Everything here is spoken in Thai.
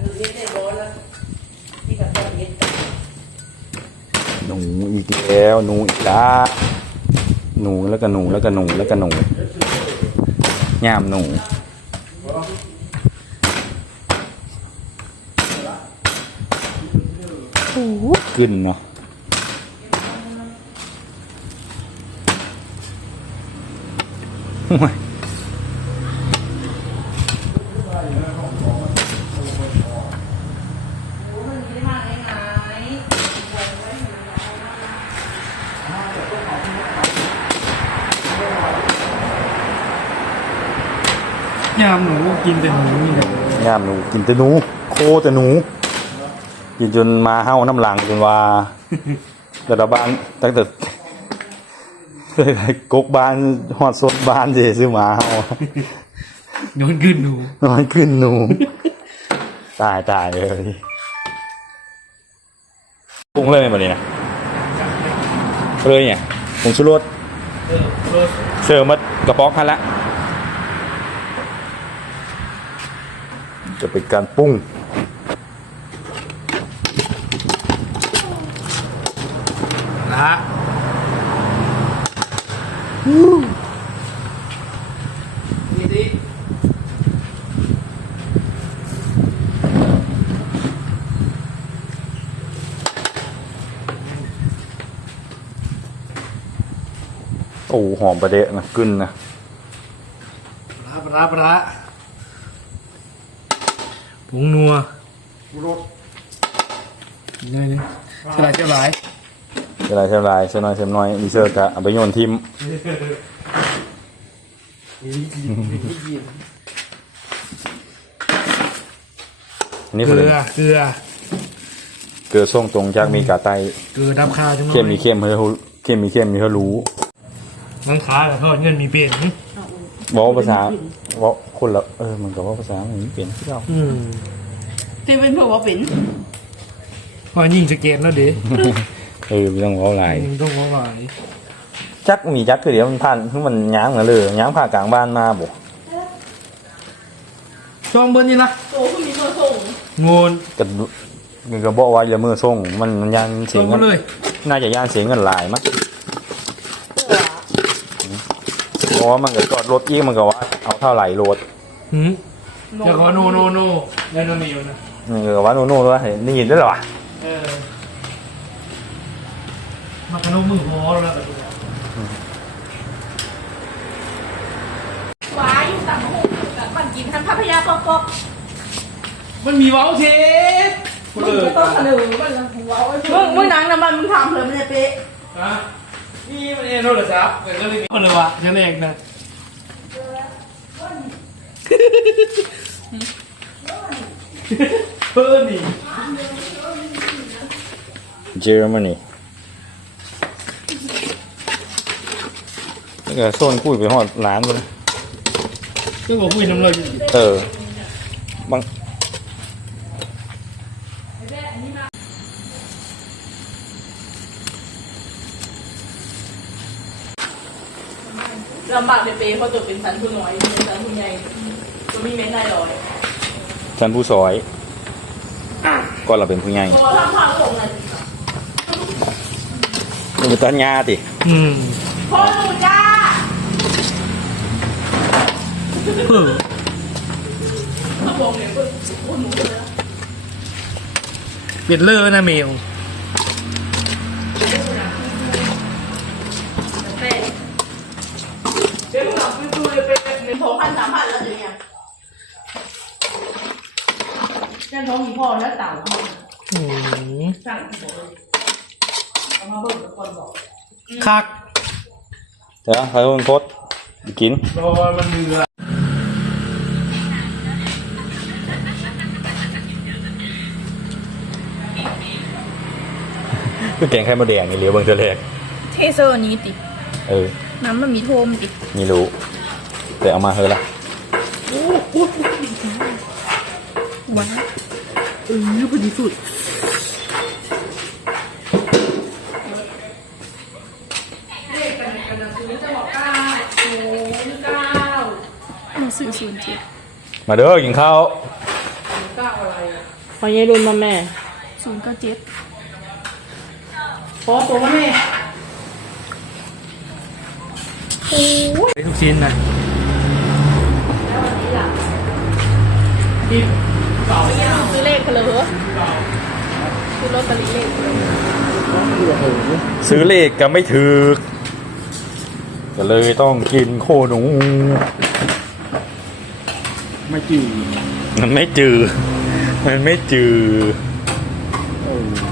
หนูอีกแล้วหนูอีกแล้วหนูแล้วก็หนูแล้วก็หนูแล้วก็หนูย่ามหนูขึ้นเนาะยามหนูกินแต่หนูนี่แหละยามหนูกินแต่หนูโคแต่หนูกินจนมาเห่าน้ำหลังจนว่าแต่ละบ้านตั้งแต่กกบ้านหอดสดบ้านเจซื้อหมาเห่านอนขึ้นหนูนอนขึ้นหนูตายเลยปรุงเลยมาเลยนะเลยเนี่ยผงชูรสเสิร์ฟมากระป๋องคันละจะเป็นการปรุงละนี่ดิโอ้หอมประเดะนะกึ้นนะปลาผงนัวนี่นี่เท่าไรเท่าไรเท่าไรเท่าน้อยมีเชือกะเอาไปโยนทิมอันนี้เกเพื่ลือนอเกลือเกลือส่งตรงจากมีกาไตเกลือดับคาจังเลยเข้มมีเข้มเพื่อรู้งั้นขากับทอดเงินมีเป็นบอกภาษาบอกคนละมันก็ว่าภาษาอย่างนี้เปลี่ยนที่เราที่เป็นพวกว่าเป็นพอยิงสเก็ตแล้วดิไม่ต้องว่าอะไรต้องว่าไหวจักมีจักคือเดี๋ยวมันผ่านคือมันย้างเหรอเลยย้างผ่ากลางบ้านมาบ่ช่องเบิ้ลนี่ละโตคุณมีตัวส่งงูนก็บอกว่าอย่ามือส่งมันย่านเสีช่ยองเงิมาน เลยน่าจะย่านเสียเงินหลายมั้งเพราะว่ามันก็จอดรถอีกมันก็ว่าเอาเท่าไหร่รถเดี๋ยวขอโนได้น้ำมีอยู่นะนี่ก็ว่าโน่ๆด้วยนี่ยินได้หรอวะมากระโนมือพอแล้วว้าอยู่ต่างหูกับมันกินทันพัพยาปอกมันมีเว้าเชฟมึงไม่ต้องเสนอมันละหัวมึงนังน้ำมันมึงทำเลยมันจะเป๊ะนี่มันเองโทรศัพท์ก็เลยมันเลยวะเจะเล็กนะเพิ่มนี่เยอรมนีนี่ก็โซนคุยไปหอดร้านเลยก็บอกคุยน้ำเลยบางลำบากเป๊ะเพราะตัวเป็นสันผู้น้อยเป็นสันผู้ใหญ่ตัวมีเม็ดนายลอยท่านผู้ซอยก็เราเป็นผู้ใหญ่พอทำข้าวส่งเลยนี่เป็นต้นงาติพ่อหนูจ้า ถ้าบอกเนี่ยก็โอ้หนูเลยนะเบ็ดเลอร์นะเมลแต่เดี๋ยวหลับไปดูเลยเป็น2,000-3,000แล้วเดี๋ยวเนี่ยแค่ท้องมีพ่อแล้วเต่าสั่งบอกเลยเอามาเบิ่งกับคนบอกคักเดี๋ยวใครเป็นพดกินรอมันเดือดคือแกงไข่มดแดงนี่เหลียวเบางเทอแรกเทเซอร์นี้ติ น้ำมันมีโทมตินี่รู้แต่เอามาเฮอะละว้าพอดีสุดมาสื่อ0.7 มาเด้อกินข้าว 9อะไรอ่ะขอยายรุนมาแม่ 097 ขอตัวมาแม่ทุกชิ้นนะที่เก่าซื้อเลขกันเลยเหรอซื้อลอตเตอรี่เลขกันเลยซื้อเลขก็ไม่ถึกก็เลยต้องกินโคหนูไม่จืดมันไม่จืดมันไม่จืดโอ้